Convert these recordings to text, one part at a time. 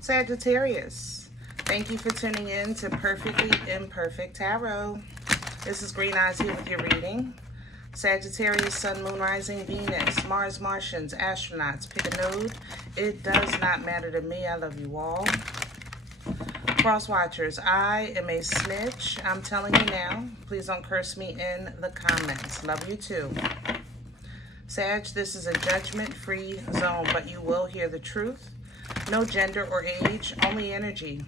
Sagittarius, thank you for tuning in to Perfectly Imperfect Tarot. This is Green Eyes here with your reading. Sagittarius, Sun, Moon, Rising, Venus, Mars, Martians, astronauts, pick a node. It does not matter to me. I love you all. Cross watchers, I am a snitch. I'm telling you now. Please don't curse me in the comments. Love you too. Sag, this is a judgment-free zone, but you will hear the truth. No gender or age, only energy.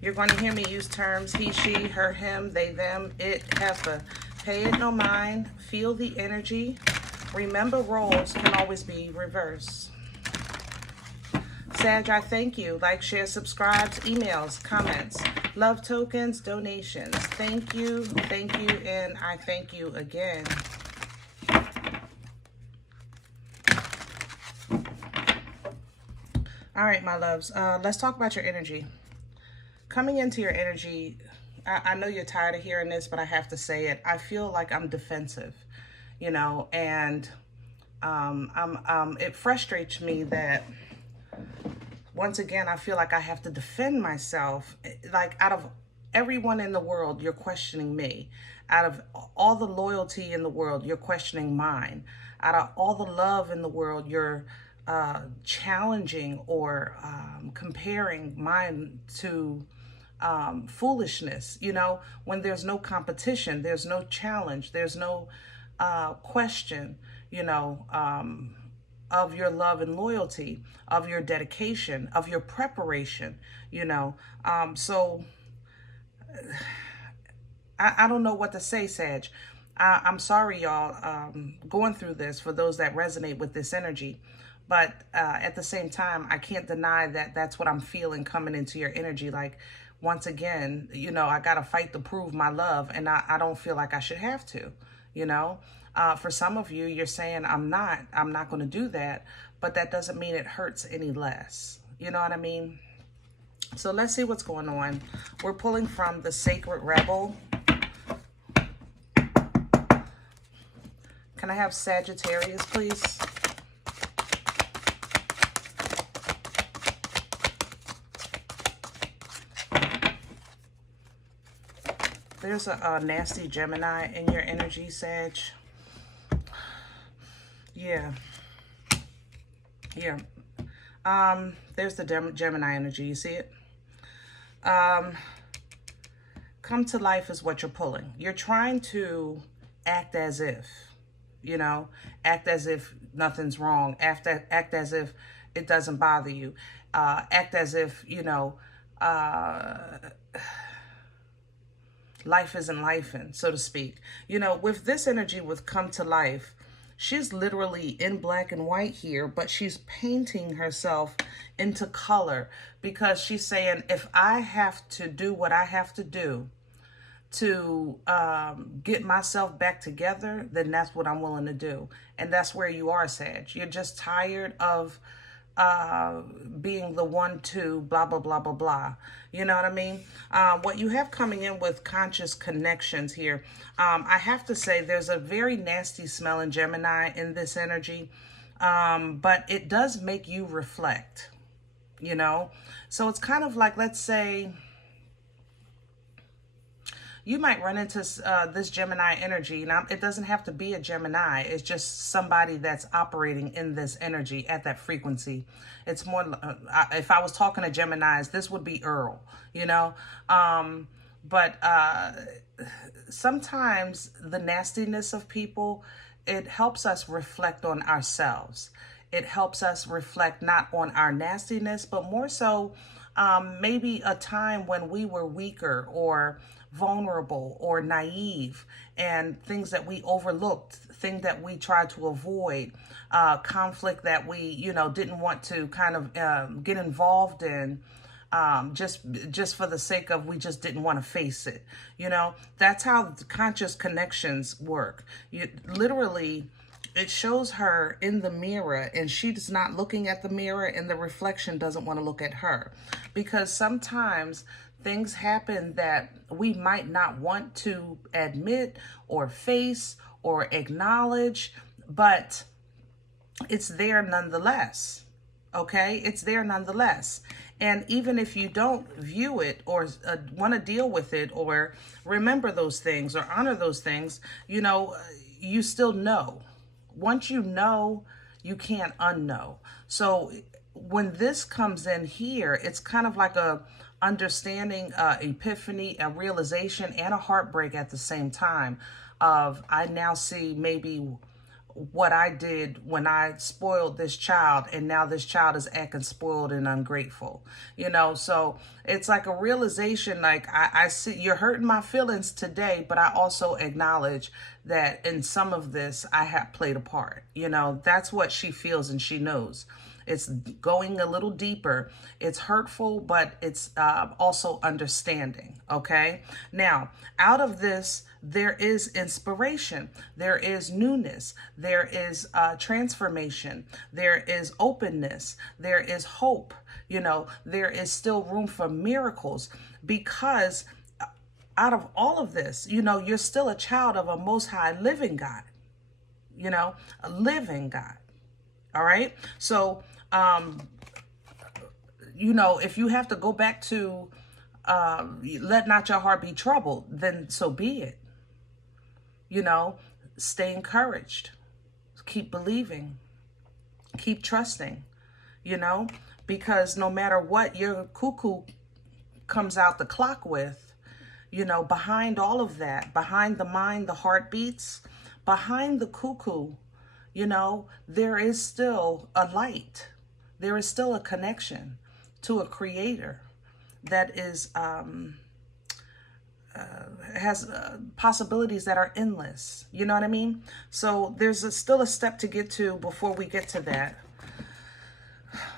You're going to hear me use terms he, she, her, him, they, them, it, heifer. Pay it no mind. Feel the energy. Remember, roles can always be reversed. Sag, I thank you. Like, share, subscribe, emails, comments, love tokens, donations. Thank you, and I thank you again. All right, my loves, let's talk about your energy. Coming into your energy, I know you're tired of hearing this, but I have to say it. I feel like I'm defensive, you know, and it frustrates me that, once again, I feel like I have to defend myself. Like, out of everyone in the world, you're questioning me. Out of all the loyalty in the world, you're questioning mine. Out of all the love in the world, you're challenging or comparing mine to foolishness. You know, when there's no competition, there's no challenge, there's no question, you know, of your love and loyalty, of your dedication, of your preparation, you know. So I don't know what to say, Sag. I'm sorry, y'all, going through this, for those that resonate with this energy. But at the same time, I can't deny that that's what I'm feeling coming into your energy. Like, once again, you know, I got to fight to prove my love, and I don't feel like I should have to, you know. For some of you, you're saying, I'm not going to do that, but that doesn't mean it hurts any less. You know what I mean? So let's see what's going on. We're pulling from the Sacred Rebel. Can I have Sagittarius, please? There's a nasty Gemini in your energy, Sag. Yeah. There's the Gemini energy. You see it? Come to life is what you're pulling. You're trying to act as if, you know, act as if nothing's wrong. Act as if it doesn't bother you. Act as if, you know, life isn't lifing, so to speak. You know, with this energy, with come to life, she's literally in black and white here, but she's painting herself into color, because she's saying, if I have to do what I have to do to get myself back together, then that's what I'm willing to do. And that's where you are, Sag. You're just tired of being the one to blah, blah, blah, blah, blah. You know what I mean? What you have coming in with conscious connections here, I have to say there's a very nasty smell in Gemini in this energy, but it does make you reflect, you know? So it's kind of like, let's say, you might run into this Gemini energy. Now, it doesn't have to be a Gemini. It's just somebody that's operating in this energy at that frequency. It's more, if I was talking to Geminis, this would be Earl, you know? But sometimes the nastiness of people, it helps us reflect on ourselves. It helps us reflect not on our nastiness, but more so maybe a time when we were weaker or vulnerable or naive, and things that we overlooked, things that we tried to avoid, conflict that we, you know, didn't want to kind of get involved in, just for the sake of, we just didn't want to face it. You know, that's how the conscious connections work. You literally, it shows her in the mirror, and she's not looking at the mirror, and the reflection doesn't want to look at her, because sometimes things happen that we might not want to admit or face or acknowledge, but it's there nonetheless. Okay, it's there nonetheless. And even if you don't view it or want to deal with it or remember those things or honor those things, you know, you still know. Once you know, you can't unknow. So when this comes in here, it's kind of like a understanding, epiphany, a realization, and a heartbreak at the same time of, I now see maybe what I did when I spoiled this child, and now this child is acting spoiled and ungrateful, you know. So it's like a realization, like I see you're hurting my feelings today, but I also acknowledge that in some of this I have played a part, you know. That's what she feels, and she knows. It's going a little deeper. It's hurtful, but it's also understanding, okay? Now, out of this, there is inspiration. There is newness. There is transformation. There is openness. There is hope. You know, there is still room for miracles, because out of all of this, you know, you're still a child of a most high living God, you know, a living God. All right. So, you know, if you have to go back to let not your heart be troubled, then so be it. You know, stay encouraged. Keep believing. Keep trusting, you know, because no matter what your cuckoo comes out the clock with, you know, behind all of that, behind the mind, the heartbeats, behind the cuckoo, you know, there is still a light. There is still a connection to a creator that is has possibilities that are endless. You know what I mean? So there's still a step to get to before we get to that.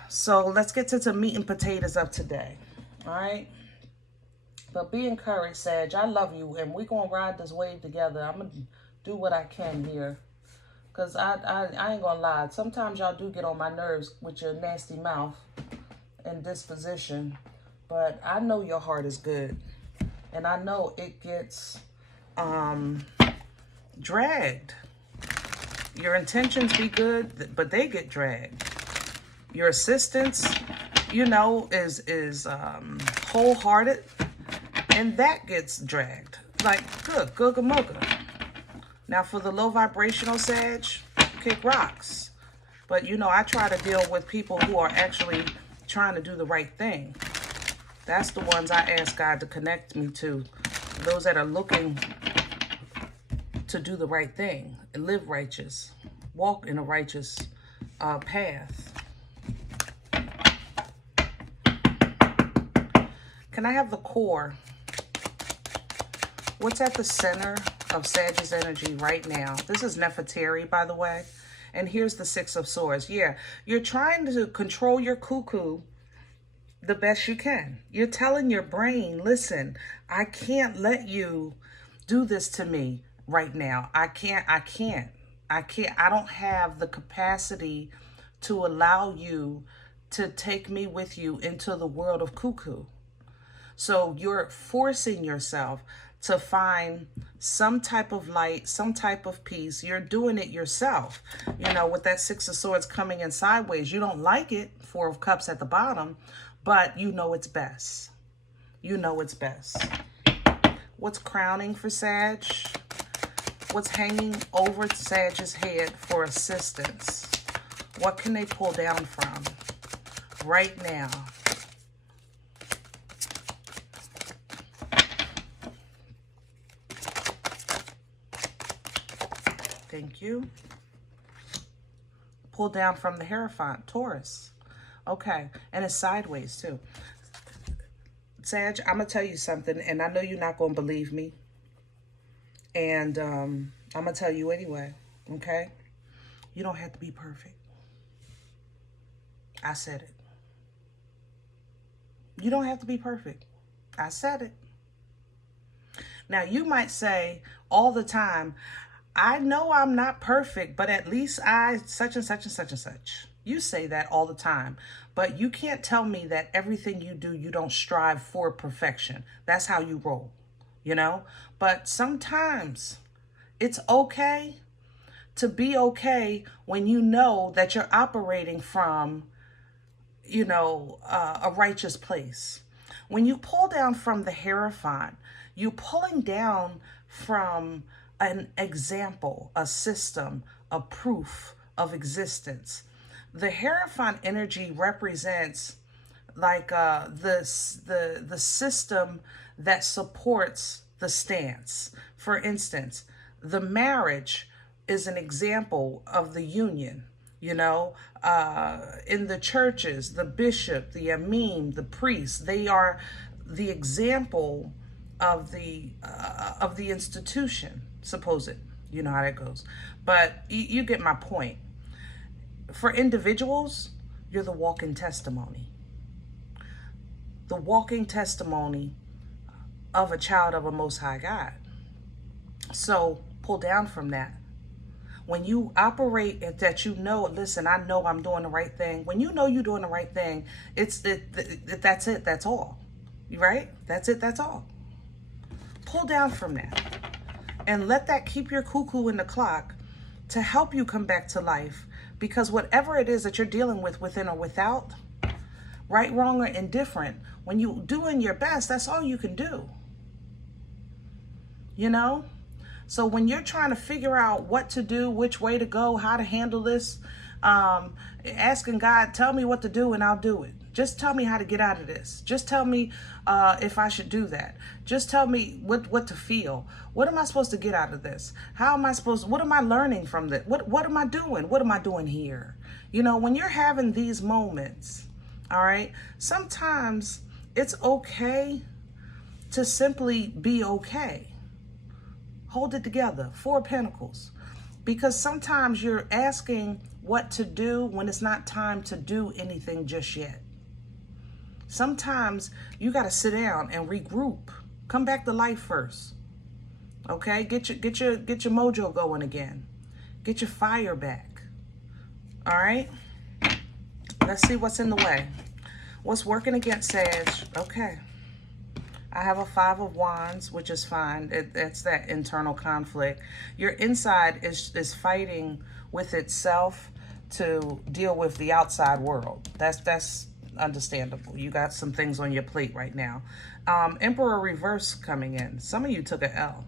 So let's get to the meat and potatoes of today. All right? But be encouraged, Sag. I love you, and we're going to ride this wave together. I'm going to do what I can here. Because I ain't going to lie. Sometimes y'all do get on my nerves with your nasty mouth and disposition. But I know your heart is good. And I know it gets dragged. Your intentions be good, but they get dragged. Your assistance, you know, is wholehearted, and that gets dragged. Like, good, googa mooga. Now, for the low vibrational Sag, kick rocks. But, you know, I try to deal with people who are actually trying to do the right thing. That's the ones I ask God to connect me to. Those that are looking to do the right thing and live righteous. Walk in a righteous path. Can I have the core? What's at the center of Sag's energy right now? This is Nefertari, by the way. And here's the Six of Swords. Yeah, you're trying to control your cuckoo the best you can. You're telling your brain, listen, I can't let you do this to me right now. I don't have the capacity to allow you to take me with you into the world of cuckoo. So you're forcing yourself to find some type of light, some type of peace. You're doing it yourself. You know, with that Six of Swords coming in sideways, you don't like it, Four of Cups at the bottom, but you know it's best. You know it's best. What's crowning for Sag? What's hanging over Sag's head for assistance? What can they pull down from right now? Thank you. Pull down from the Hierophant, Taurus. Okay, and it's sideways too. Sag, I'm going to tell you something, and I know you're not going to believe me. And I'm going to tell you anyway, okay? You don't have to be perfect. I said it. You don't have to be perfect. I said it. Now, you might say all the time, I know I'm not perfect, but at least I such and such and such and such. You say that all the time, but you can't tell me that everything you do, you don't strive for perfection. That's how you roll, you know? But sometimes it's okay to be okay when you know that you're operating from a righteous place. When you pull down from the Hierophant, you're pulling down from an example, a system, a proof of existence. The Hierophant energy represents like the system that supports the stance. For instance, the marriage is an example of the union. In the churches, the bishop, the imam, the priest, they are the example of the institution, supposed. You know how that goes. But you get my point. For individuals, you're the walking testimony. The walking testimony of a child of a Most High God. So pull down from that. When you operate at that, listen, I know I'm doing the right thing. When you know you're doing the right thing, that's it, that's all. Right? That's it, that's all. Pull down from that. And let that keep your cuckoo in the clock to help you come back to life. Because whatever it is that you're dealing with, within or without, right, wrong, or indifferent, when you're doing your best, that's all you can do. So when you're trying to figure out what to do, which way to go, how to handle this, asking God, tell me what to do and I'll do it. Just tell me how to get out of this. Just tell me if I should do that. Just tell me what to feel. What am I supposed to get out of this? What am I learning from this? What am I doing? What am I doing here? When you're having these moments, all right, sometimes it's okay to simply be okay. Hold it together. 4 of Pentacles. Because sometimes you're asking what to do when it's not time to do anything just yet. Sometimes you got to sit down and regroup. Come back to life first. Okay? Get your mojo going again. Get your fire back. All right? Let's see what's in the way. What's working against Sag? Okay. I have a 5 of Wands, which is fine. It's that internal conflict. Your inside is fighting with itself to deal with the outside world. That's understandable. You got some things on your plate right now. Emperor reverse coming in. Some of you took a L.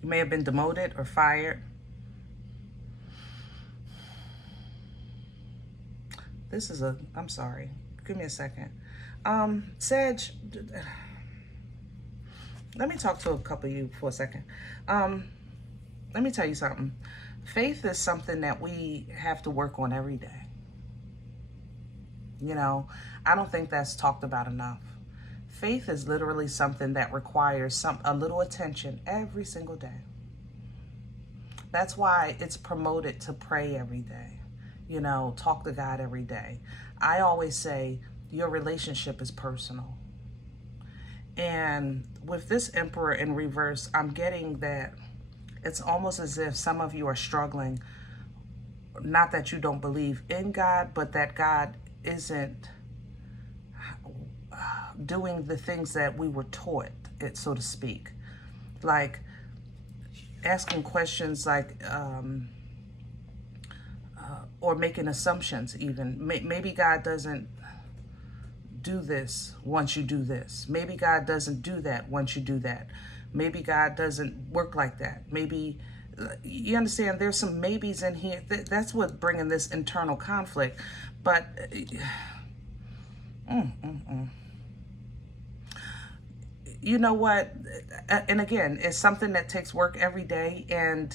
You may have been demoted or fired. I'm sorry. Give me a second. Sag, let me talk to a couple of you for a second. Let me tell you something. Faith is something that we have to work on every day. I don't think that's talked about enough. Faith is literally something that requires a little attention every single day. That's why it's promoted to pray every day. Talk to God every day. I always say, your relationship is personal. And with this Emperor in reverse, I'm getting that it's almost as if some of you are struggling. Not that you don't believe in God, but that God isn't doing the things that we were taught, so to speak. Like asking questions like, or making assumptions even. Maybe God doesn't do this once you do this. Maybe God doesn't do that once you do that. Maybe God doesn't work like that. Maybe, you understand, there's some maybes in here. That's what's bringing this internal conflict. But you know what? And again, it's something that takes work every day. And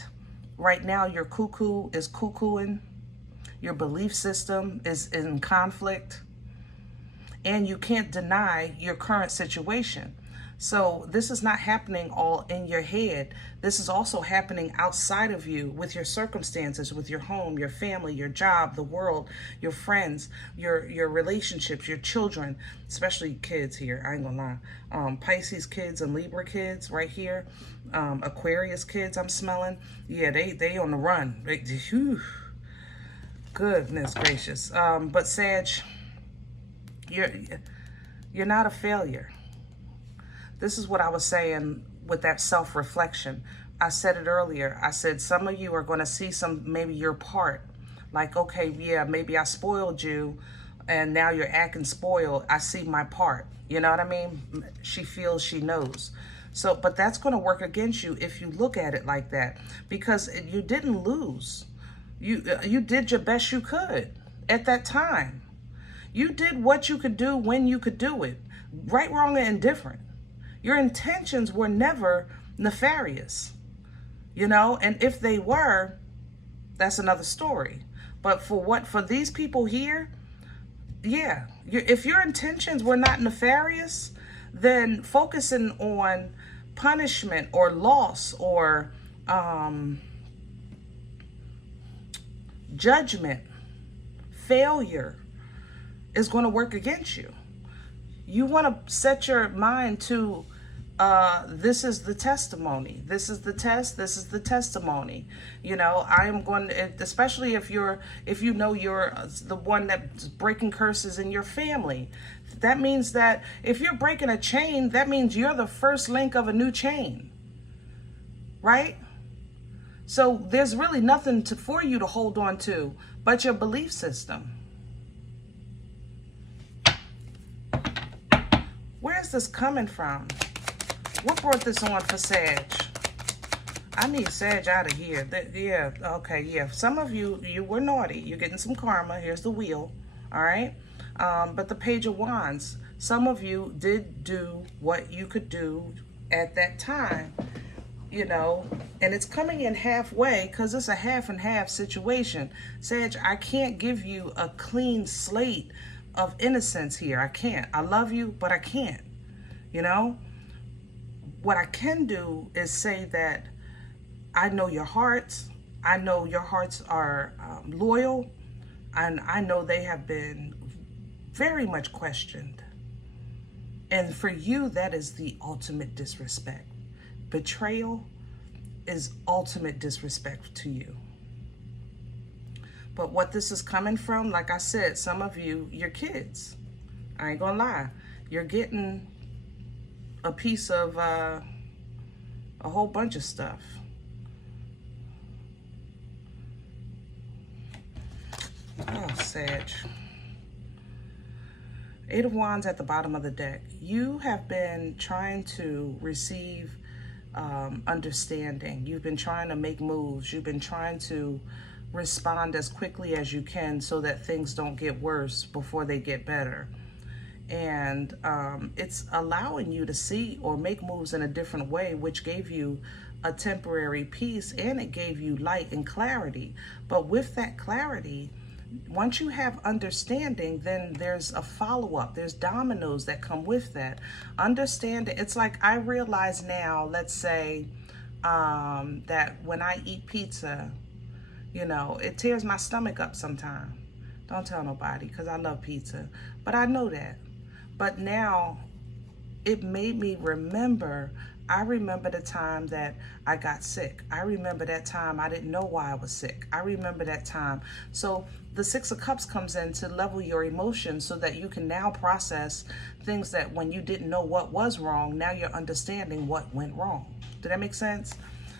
right now your cuckoo is cuckooing. Your belief system is in conflict. And you can't deny your current situation. So this is not happening all in your head. This is also happening outside of you with your circumstances, with your home, your family, your job, the world, your friends, your relationships, your children, especially kids here. I ain't gonna lie. Pisces kids and Libra kids right here. Aquarius kids I'm smelling. Yeah, they on the run. Whew. Goodness gracious. But Sag, you're not a failure. This is what I was saying with that self-reflection. I said it earlier. I said some of you are going to see maybe your part Like, okay, yeah, maybe I spoiled you and now you're acting spoiled. I see my part. You know what I mean? She feels she knows. So, but that's going to work against you if you look at it like that, because you didn't lose. You did your best you could at that time. You did what you could do when you could do it. Right, wrong, and indifferent. Your intentions were never nefarious, you know? And if they were, that's another story. But for these people here, yeah, if your intentions were not nefarious, then focusing on punishment or loss or judgment, failure is going to work against you. You want to set your mind to this is the testimony. This is the test. This is the testimony. You know, I am going to, especially if you know you're the one that's breaking curses in your family. That means that if you're breaking a chain, that means you're the first link of a new chain, right? So there's really nothing for you to hold on to but your belief system. Where's this coming from? What brought this on for Sag? I need Sag out of here. Yeah, okay, yeah. Some of you were naughty. You're getting some karma. Here's the wheel, all right? But the Page of Wands, some of you did do what you could do at that time, you know, and it's coming in halfway because it's a half and half situation. Sag, I can't give you a clean slate of innocence here. I can't. I love you, but I can't, you know? What I can do is say that I know your hearts. I know your hearts are loyal, and I know they have been very much questioned. And for you, that is the ultimate disrespect. Betrayal is ultimate disrespect to you. But what this is coming from, like I said, some of you, your kids, I ain't gonna lie, you're getting a piece of a whole bunch of stuff. Oh, Sag. Eight of Wands at the bottom of the deck. You have been trying to receive understanding. You've been trying to make moves. You've been trying to respond as quickly as you can so that things don't get worse before they get better. And it's allowing you to see or make moves in a different way, which gave you a temporary peace, and it gave you light and clarity. But with that clarity, once you have understanding, then there's a follow-up. There's dominoes that come with that. Understanding, it's like I realize now, let's say, that when I eat pizza, you know, it tears my stomach up sometimes. Don't tell nobody, because I love pizza. But I know that. But now it made me remember. I remember the time that I got sick. I remember that time I didn't know why I was sick. I remember that time. So the Six of Cups comes in to level your emotions so that you can now process things that when you didn't know what was wrong, now you're understanding what went wrong. Did that make sense?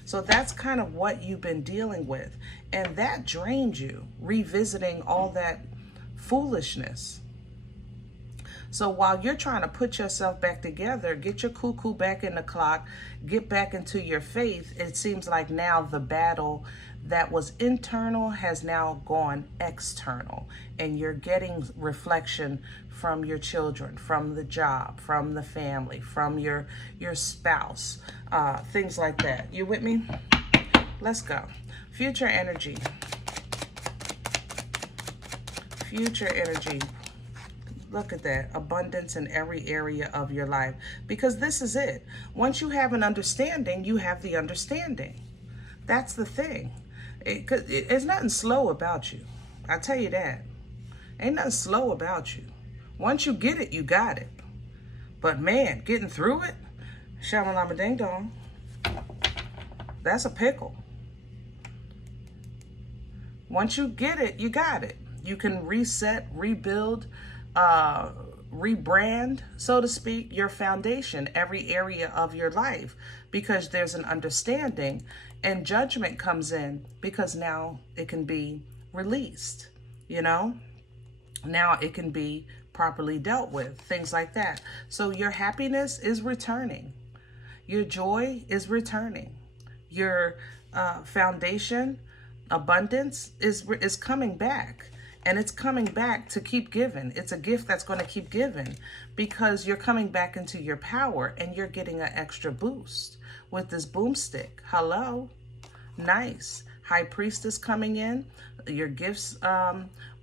So that's kind of what you've been dealing with. And that drained you, revisiting all that foolishness. So while you're trying to put yourself back together, get your cuckoo back in the clock, get back into your faith, it seems like now the battle that was internal has now gone external. And you're getting reflection from your children, from the job, from the family, from your spouse, things like that. You with me? Let's go. Future energy. Future energy. Look at that. Abundance in every area of your life. Because this is it. Once you have an understanding, you have the understanding. That's the thing. There's nothing slow about you. I tell you that. Ain't nothing slow about you. Once you get it, you got it. But man, getting through it, shamalama ding dong, that's a pickle. Once you get it, you got it. You can reset, rebuild, rebrand, so to speak, your foundation, every area of your life, because there's an understanding, and judgment comes in because now it can be released, you know? Now it can be properly dealt with, things like that. So your happiness is returning. Your joy is returning. Your foundation, abundance is coming back. And it's coming back to keep giving. It's a gift that's going to keep giving because you're coming back into your power and you're getting an extra boost with this boomstick. Hello. Nice. High Priestess coming in. Your gifts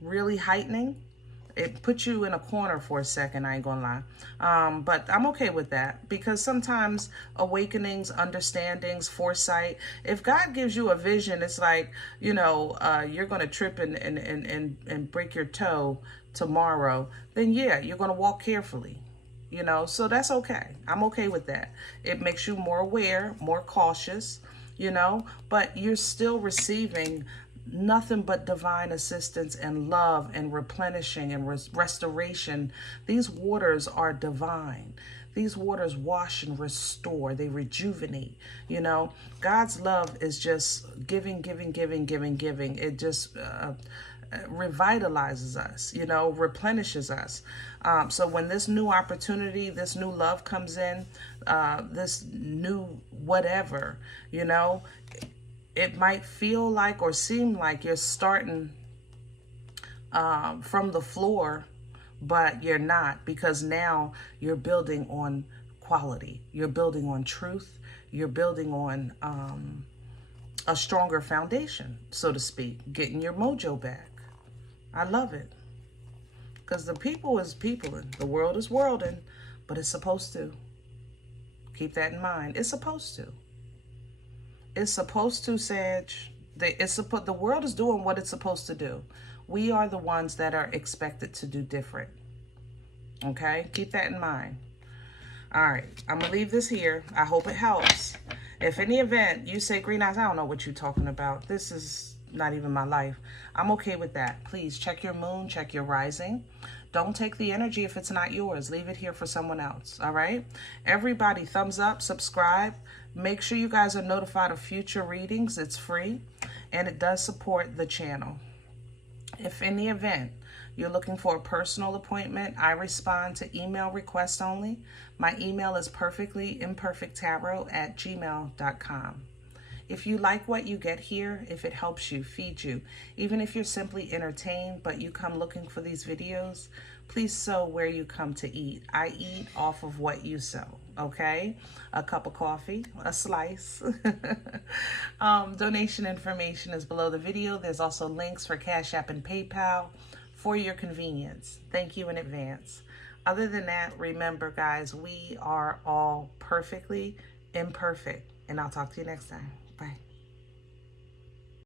really heightening. It put you in a corner for a second, I ain't gonna lie. But I'm okay with that because sometimes awakenings, understandings, foresight, if God gives you a vision, it's like, you know, you're gonna trip and break your toe tomorrow, then yeah, you're gonna walk carefully. You know, so that's okay. I'm okay with that. It makes you more aware, more cautious, you know, but you're still receiving nothing but divine assistance and love and replenishing and restoration. These waters are divine. These waters wash and restore. They rejuvenate. You know, God's love is just giving, giving, giving, giving, giving. It just revitalizes us, you know, replenishes us. So when this new opportunity, this new love comes in, this new whatever, you know, it might feel like or seem like you're starting from the floor, but you're not, because now you're building on quality. You're building on truth. You're building on a stronger foundation, so to speak, getting your mojo back. I love it. Because the people is peopling. The world is worlding, but it's supposed to. Keep that in mind. It's supposed to. It's supposed to, Sag. The world is doing what it's supposed to do. We are the ones that are expected to do different. Okay? Keep that in mind. All right. I'm going to leave this here. I hope it helps. If any event you say, Green Eyes, I don't know what you're talking about. This is not even my life. I'm okay with that. Please check your moon, check your rising. Don't take the energy if it's not yours. Leave it here for someone else. All right? Everybody, thumbs up, subscribe. Make sure you guys are notified of future readings. It's free, and it does support the channel. If in the event you're looking for a personal appointment, I respond to email requests only. My email is perfectlyimperfecttarot@gmail.com. If you like what you get here, if it helps you, feed you, even if you're simply entertained, but you come looking for these videos, please sow where you come to eat. I eat off of what you sow, okay? A cup of coffee, a slice. Donation information is below the video. There's also links for CashApp and PayPal for your convenience. Thank you in advance. Other than that, remember, guys, we are all perfectly imperfect. And I'll talk to you next time. Bye.